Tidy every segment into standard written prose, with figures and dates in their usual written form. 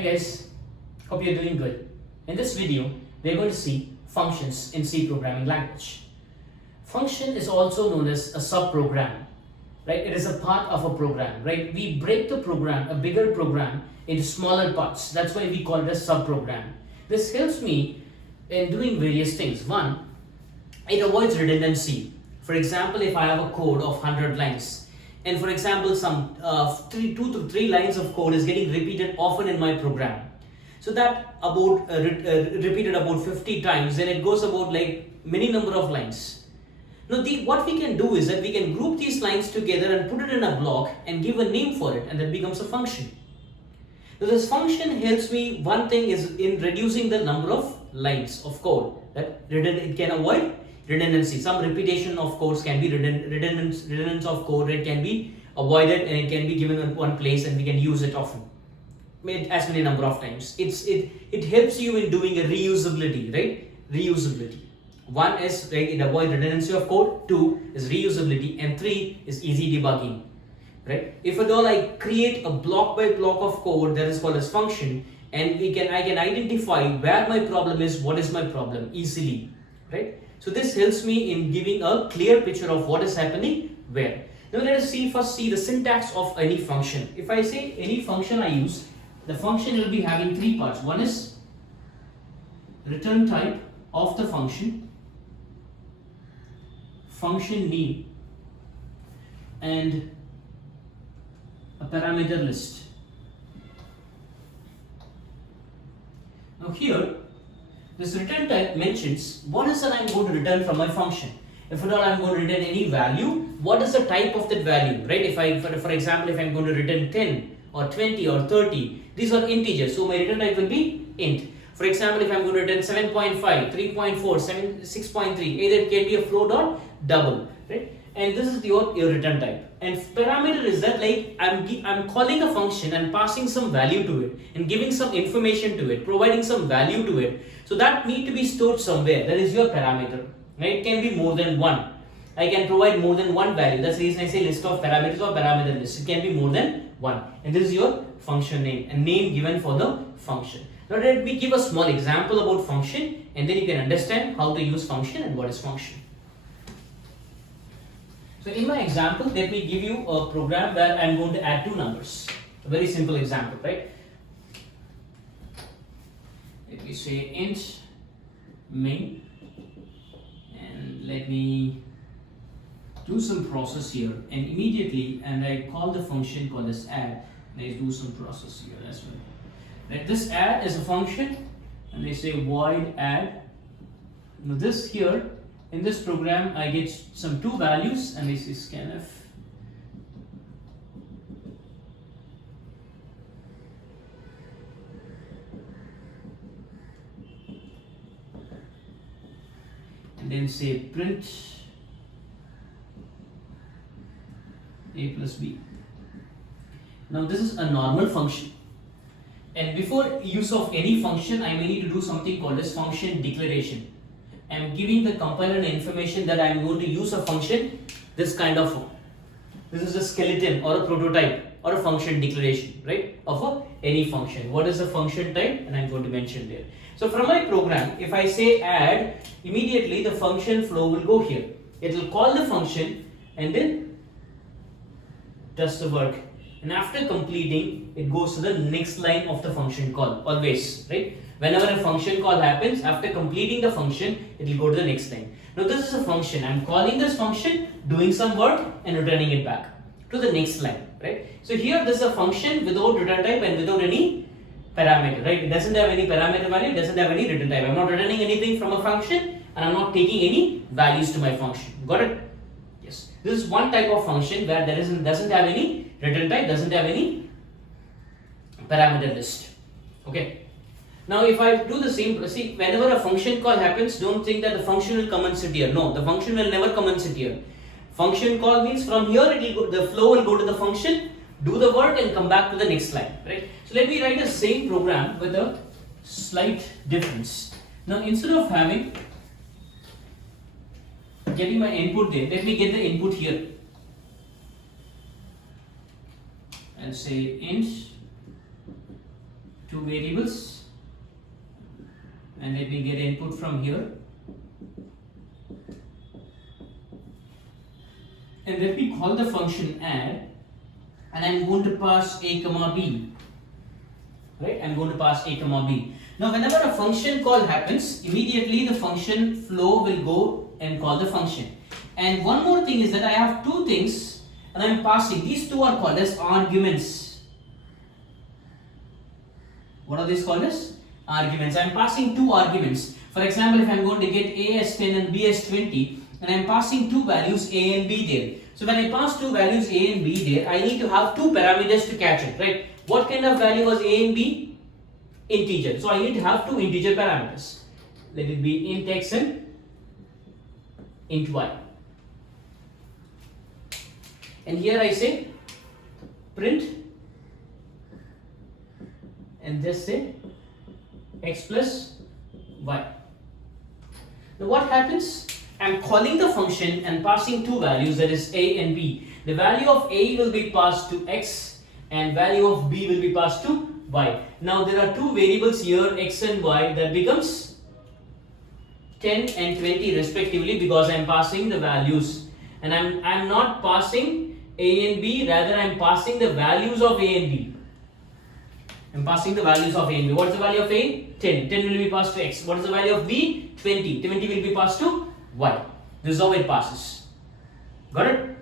Hi guys, hope you're doing good. In this video, we're going to see functions in C programming language. Function is also known as a subprogram, right? It is a part of a program, right? We break the program, a bigger program, into smaller parts. That's why we call it a subprogram. This helps me in doing various things. One, it avoids redundancy. For example, if I have a code of 100 lines, and for example, some 2 to 3 lines of code is getting repeated often in my program. So that about repeated about 50 times, then it goes about like many number of lines. Now what we can do is that we can group these lines together and put it in a block and give a name for it, and that becomes a function. Now this function helps me, one thing is in reducing the number of lines of code, that it can avoid redundancy. Some repetition of codes can be redundance of code, it can be avoided and it can be given in one place and we can use it often, as many number of times. It helps you in doing a reusability, right? Reusability. One is right, it avoids redundancy of code, 2 is reusability, and 3 is easy debugging, right? If at all I create a block by block of code that is called as function, and I can identify where my problem is, what is my problem easily, right? So this helps me in giving a clear picture of what is happening where. Now let us first see the syntax of any function. If I say any function I use, the function will be having 3 parts. One is return type of the function name, and a parameter list. Now here, this return type mentions what is that I am going to return from my function. If at all I am going to return any value, what is the type of that value, right? If I, for example, if I am going to return 10 or 20 or 30, these are integers, so my return type will be int. For example, if I am going to return 7.5, 3.4, 7, 6.3, either it can be a float or double, right? And this is your return type. And parameter is that like I'm calling a function and passing some value to it and giving some information to it, providing some value to it. So that need to be stored somewhere. That is your parameter, right? It can be more than one. I can provide more than one value. That's the reason I say list of parameters or parameter list. It can be more than one. And this is your function name, a name given for the function. Now let me give a small example about function, and then you can understand how to use function and what is function. So in my example, let me give you a program where I am going to add 2 numbers. A very simple example, right? Let me say int main, and let me do some process here, and immediately, and I call the function called as add, and I do some process here as well. Right, this add is a function, and they say void add. Now this here, in this program, I get some 2 values, and this is scanf. And then say print a plus b. Now this is a normal function. And before use of any function, I may need to do something called as function declaration. I am giving the compiler the information that I am going to use a function, this kind of form. This is a skeleton or a prototype or a function declaration, right, of any function. What is the function type? And I am going to mention there. So from my program, if I say add, immediately the function flow will go here. It will call the function and then does the work. And after completing, it goes to the next line of the function call, always, right? Whenever a function call happens, after completing the function, it will go to the next line. Now this is a function. I'm calling this function, doing some work and returning it back to the next line, right? So here this is a function without return type and without any parameter, right? It doesn't have any parameter value, it doesn't have any return type. I'm not returning anything from a function and I'm not taking any values to my function. Got it? Yes. This is one type of function where there doesn't have any return type, doesn't have any parameter list. Okay. Now if I do the same, see, whenever a function call happens, don't think that the function will come and sit here. No, the function will never come and sit here. Function call means from here it will go, the flow will go to the function, do the work and come back to the next line, right? So let me write the same program with a slight difference. Now instead of getting my input there, let me get the input here. And say int to two variables, and let me get input from here, and let me call the function add, and I'm going to pass a comma b. Right, I'm going to pass a comma b. Now whenever a function call happens, immediately the function flow will go and call the function. And one more thing is that I have two things and I'm passing, these two are called as arguments. What are these called as? Arguments. I'm passing two arguments. For example, if I'm going to get a as 10 and b as 20, and I'm passing two values a and b there. So when I pass two values a and b there, I need to have two parameters to catch it, right? What kind of value was a and b? Integer. So I need to have two integer parameters. Let it be int x and int y. And here I say print and just say x plus y. Now what happens? I'm calling the function and passing two values, that is a and b. The value of a will be passed to x and value of b will be passed to y. Now there are two variables here, x and y, that becomes 10 and 20 respectively, because I am passing the values, and I'm not passing a and b, rather I am passing the values of a and b. I'm passing the values of a and b. What is the value of a? 10. 10 will be passed to x. What is the value of b? 20. 20 will be passed to y. This is how it passes. Got it?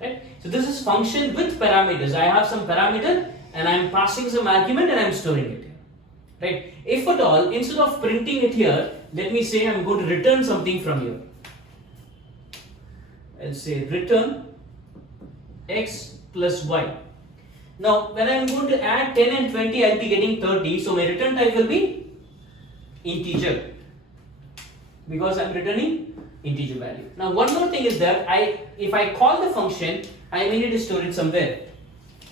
Right? So this is function with parameters. I have some parameter and I am passing some argument and I am storing it here. Right? If at all, instead of printing it here, let me say I am going to return something from here. I'll say return x plus y. Now when I am going to add 10 and 20, I will be getting 30. So my return type will be integer, because I am returning integer value. Now one more thing is that if I call the function, I may need to store it somewhere,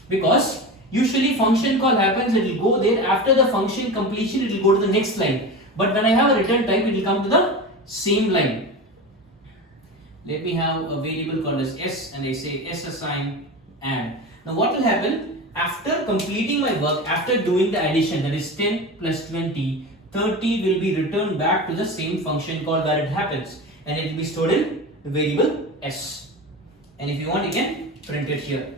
because usually function call happens, it will go there. After the function completion, it will go to the next line. But when I have a return type, it will come to the same line. Let me have a variable called as s, and I say s assign add. Now what will happen? After completing my work, after doing the addition, that is 10 plus 20, 30 will be returned back to the same function call where it happens, and it will be stored in the variable s. And if you want, you can print it here.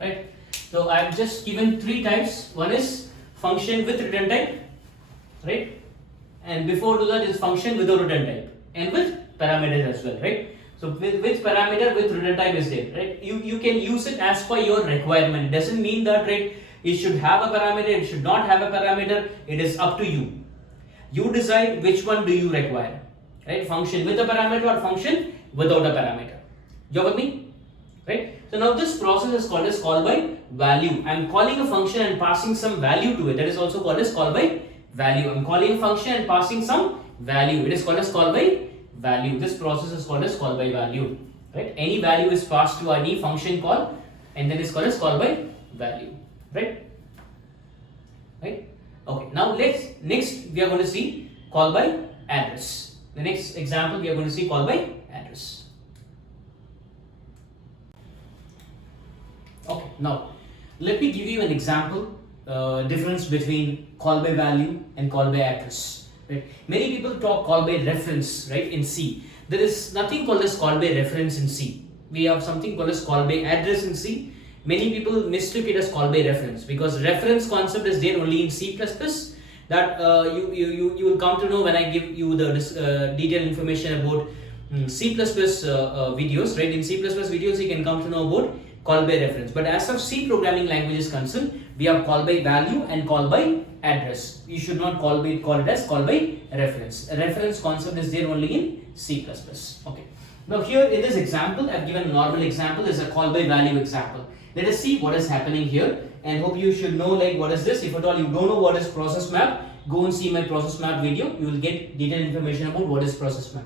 Right? So I have just given three types. One is function with return type, right? And before to that is function without return type, and with parameters as well, right? So with parameter, with return type is there, right? You can use it as per your requirement. It doesn't mean that, right, it should have a parameter, it should not have a parameter. It is up to you. You decide which one do you require, right? Function with a parameter or function without a parameter. You with me? Right? So now this process is called as call by value. I am calling a function and passing some value to it. That is also called as call by value. I am calling a function and passing some value. It is called as call by value. This process is called as call by value. Right? Any value is passed to any function call, and then it's called as call by value. Right? Right? Okay. Now next we are going to see call by address. The next example we are going to see call by address. Okay, now let me give you an example, difference between call by value and call by address. Right? Many people talk call by reference, right, in C. There is nothing called as call by reference in C. We have something called as call by address in C. Many people mistook it as call by reference, because reference concept is there only in C++. That you will come to know when I give you the detailed information about C++ videos, right? In C++ videos you can come to know about call by reference. But as of C programming language is concerned, we have call by value and call by address. You should not call it as call by reference. A reference concept is there only in C++. Okay. Now here in this example, I have given a normal example, is a call by value example. Let us see what is happening here, and hope you should know, like, what is this. If at all you don't know what is process map, go and see my process map video. You will get detailed information about what is process map.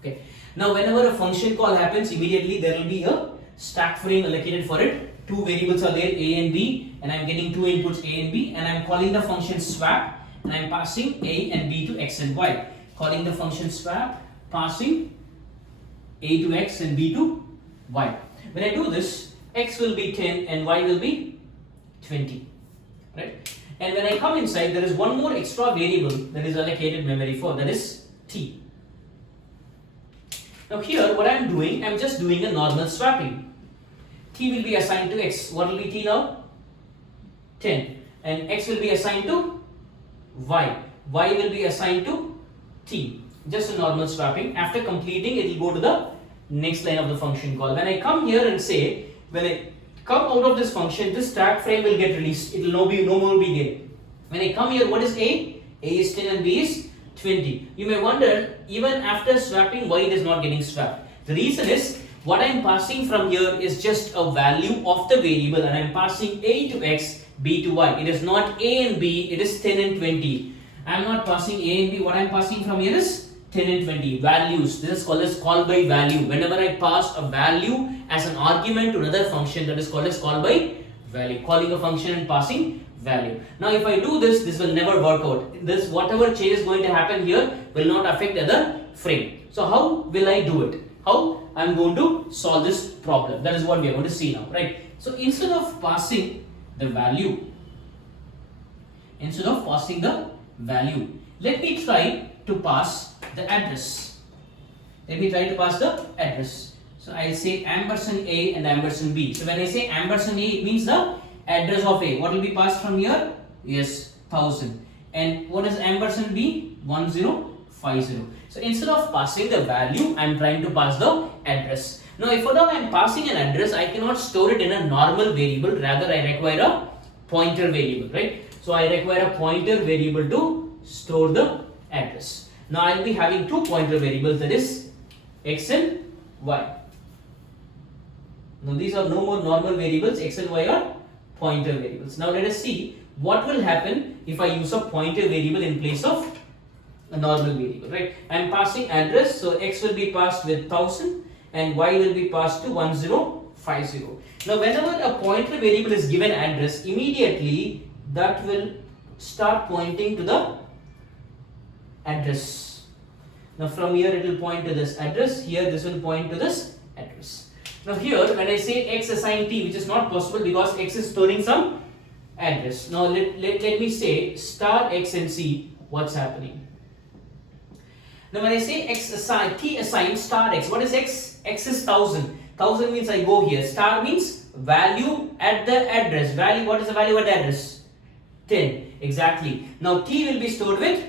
Okay. Now whenever a function call happens, immediately there will be a stack frame allocated for it. Two variables are there, a and b, and I am getting two inputs, a and b, and I am calling the function swap, and I am passing a and b to x and y. Calling the function swap, passing a to x and b to y. When I do this, x will be 10 and y will be 20, right? And when I come inside, there is one more extra variable that is allocated memory for, that is t. Now here what I am doing, I am just doing a normal swapping. T will be assigned to x. What will be t now? 10. And x will be assigned to y. Y will be assigned to t. Just a normal swapping. After completing, it will go to the next line of the function call. When I come here and say, when I come out of this function, this stack frame will get released. It will no more be there. When I come here, what is A? A is 10 and B is 20. You may wonder, even after swapping, why it is not getting swapped. The reason is, what I am passing from here is just a value of the variable, and I am passing A to x, B to y. It is not A and B, it is 10 and 20. I am not passing A and B. What I am passing from here is 10 and 20. Values. This is called as call by value. Whenever I pass a value as an argument to another function, that is called as call by value. Calling a function and passing value. Now if I do this, this will never work out. This whatever change is going to happen here will not affect the other frame. So how will I do it? How I am going to solve this problem? That is what we are going to see now, right? So instead of passing the value, let me try to pass the address. So I'll say ampersand A and ampersand B. So when I say ampersand A, it means the address of A. What will be passed from here? Yes, 1000. And what is ampersand B? 1050. So instead of passing the value, I am trying to pass the address. Now if I am passing an address, I cannot store it in a normal variable. Rather, I require a pointer variable, right? So I require a pointer variable to store the address. Now I will be having two pointer variables, that is x and y. Now these are no more normal variables. X and y are pointer variables. Now let us see what will happen if I use a pointer variable in place of a normal variable, right? I am passing address, so x will be passed with 1000 and y will be passed to 1050. Now whenever a pointer variable is given address, immediately that will start pointing to the address. Now from here it will point to this address, here this will point to this address. Now here when I say x assign t, which is not possible because x is storing some address. Now let me say star x and see what's happening. Now when I say x assign, t assign star x, what is x? X is 1000. 1000 means I go here. Star means value at the address. Value, what is the value at the address? 10. Exactly. Now t will be stored with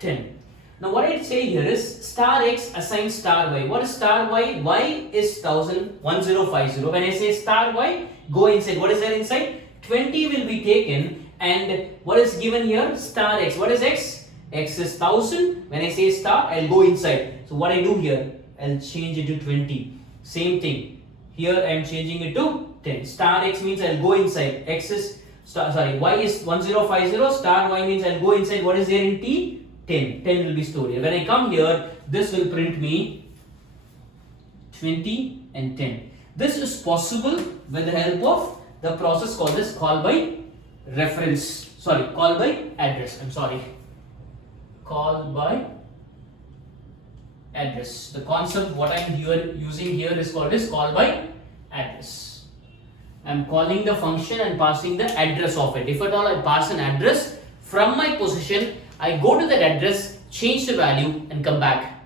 10. Now what I say here is star x assign star y. What is star y? Y is 1000, 1050. When I say star y, go inside. What is there inside? 20 will be taken, and what is given here? Star x. What is x? X is 1000. When I say star, I'll go inside. So what I do here, I'll change it to 20. Same thing. Here I am changing it to 10. Star x means I'll go inside. X is y is 1050. Star y means I'll go inside. What is there in t? 10. 10 will be stored here. When I come here, this will print me 20 and 10. This is possible with the help of the process called as call by reference. Call by address. Call by address. The concept what I am using here is called as call by address. I am calling the function and passing the address of it. If at all I pass an address from my position, I go to that address, change the value and come back.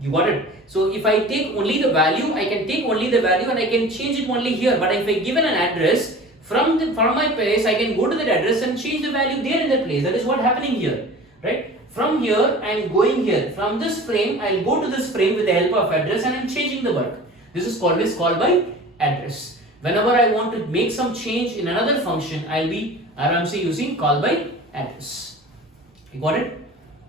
You got it? So if I take only the value, I can take only the value and I can change it only here. But if I given an address from my place, I can go to that address and change the value there in that place. That is what happening here, right? From here, I am going here. From this frame, I will go to this frame with the help of address and I am changing the work. This is called as call by address. Whenever I want to make some change in another function, I will be using call by address. You got it?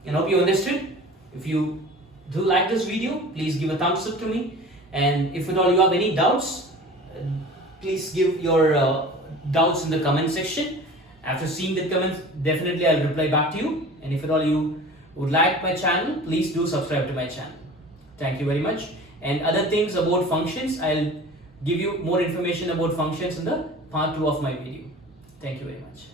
I hope you understood. If you do like this video, please give a thumbs up to me. And if at all you have any doubts, please give your doubts in the comment section. After seeing the comments, definitely I'll reply back to you. And if at all you would like my channel, please do subscribe to my channel. Thank you very much. And other things about functions, I'll give you more information about functions in the part 2 of my video. Thank you very much.